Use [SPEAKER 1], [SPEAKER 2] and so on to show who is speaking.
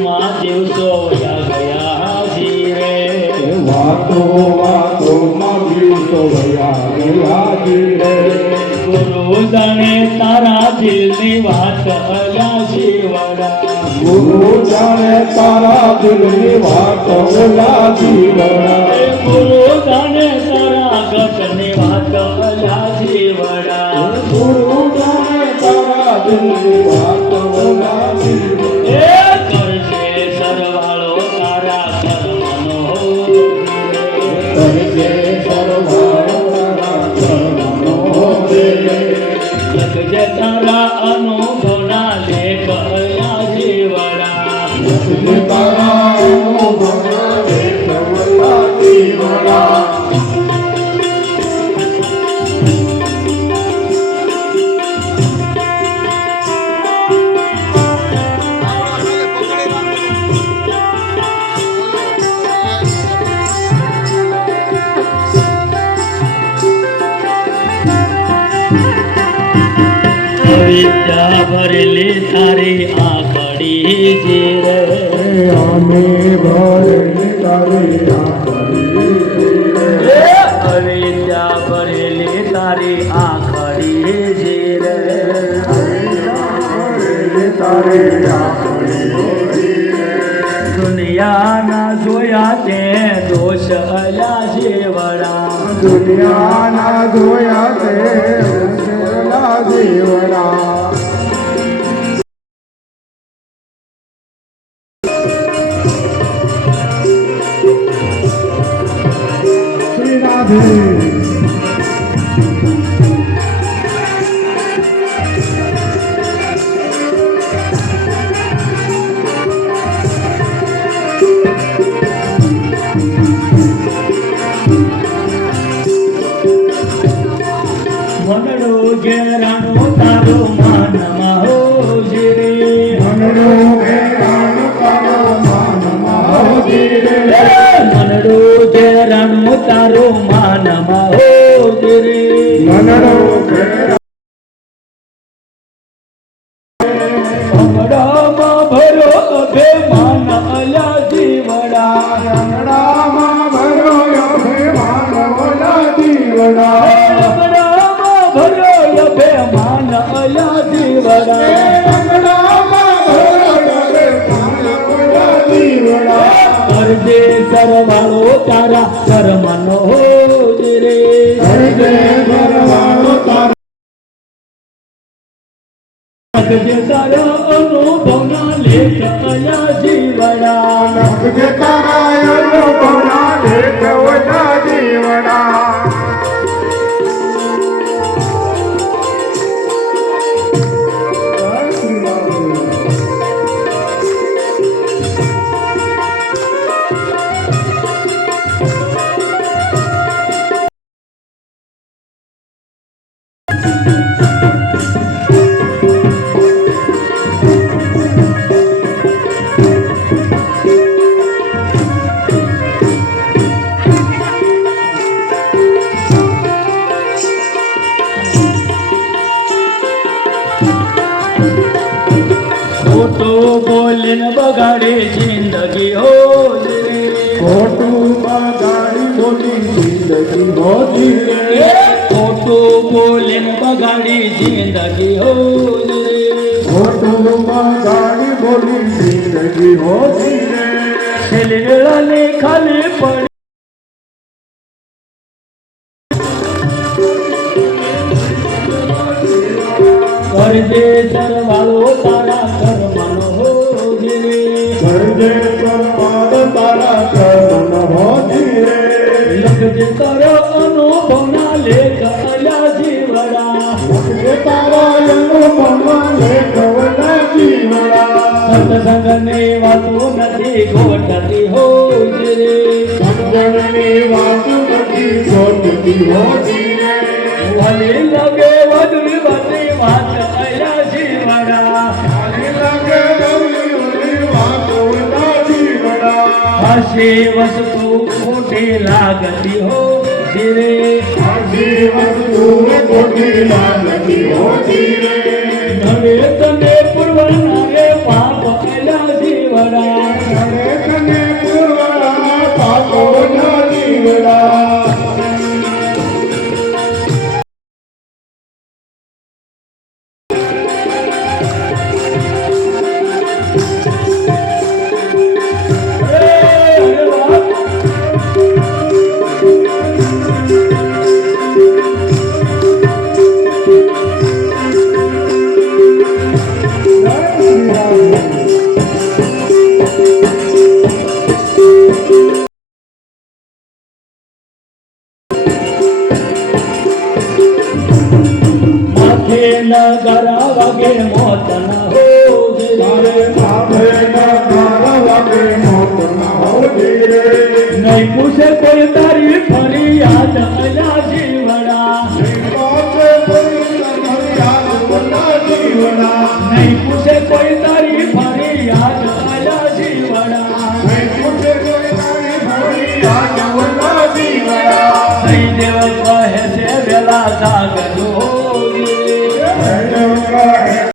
[SPEAKER 1] વાતોમાં દિવસો ગયા જીવે
[SPEAKER 2] વાતો વાતો માં દિવસો ગયા જીવે
[SPEAKER 1] ગુરુ જાણે તારા દિલની વાત અલા
[SPEAKER 2] ગુરુ જાણે તારા દિલની વાત
[SPEAKER 1] વાત વિદ્યા ભરલે તારી આંખડી જીવે
[SPEAKER 2] આમે ભરલે તારી આખરી
[SPEAKER 1] અવિદ્યા ભરેલી તારી આંખડી જીવે
[SPEAKER 2] તારી
[SPEAKER 1] દુનિયાના જોયા તે દોષ અયા જીવડા.
[SPEAKER 2] દુનિયાના જોયા તે ઉછેરલા જીવડા. Brasil.
[SPEAKER 1] કરજે સરવાળો તારા કર્મનો હોજે રે
[SPEAKER 2] હરજે जिंदगी मोदी रे
[SPEAKER 1] फोटो बोले बगाड़ी जिंदगी हो रे
[SPEAKER 2] फोटो बगाड़ी बोली जिंदगी हो रे
[SPEAKER 1] खेलने खाले पड़े कर दे दरवालो तारा कर मन हो रे
[SPEAKER 2] कर दे
[SPEAKER 1] गोठती हो रे
[SPEAKER 2] संगम में वासुमती सोचती हो
[SPEAKER 1] भले लगे वधुर बने मात अया जीवना। भले लागती हो जिरे
[SPEAKER 2] हसे वस्तु खोटे लागती हो रे
[SPEAKER 1] न गरावा के मौत न हो जे मारे
[SPEAKER 2] माथे न गरावा के मौत न हो जे
[SPEAKER 1] नहीं पूछे कोई तारी फरियाद अजा जीवना।
[SPEAKER 2] नहीं
[SPEAKER 1] पूछे कोई तारी फरियाद अजा जीवना।
[SPEAKER 2] नहीं पूछे कोई तारी फरियाद अजा जीवना।
[SPEAKER 1] नहीं देव है से वेला जागरो
[SPEAKER 2] Allah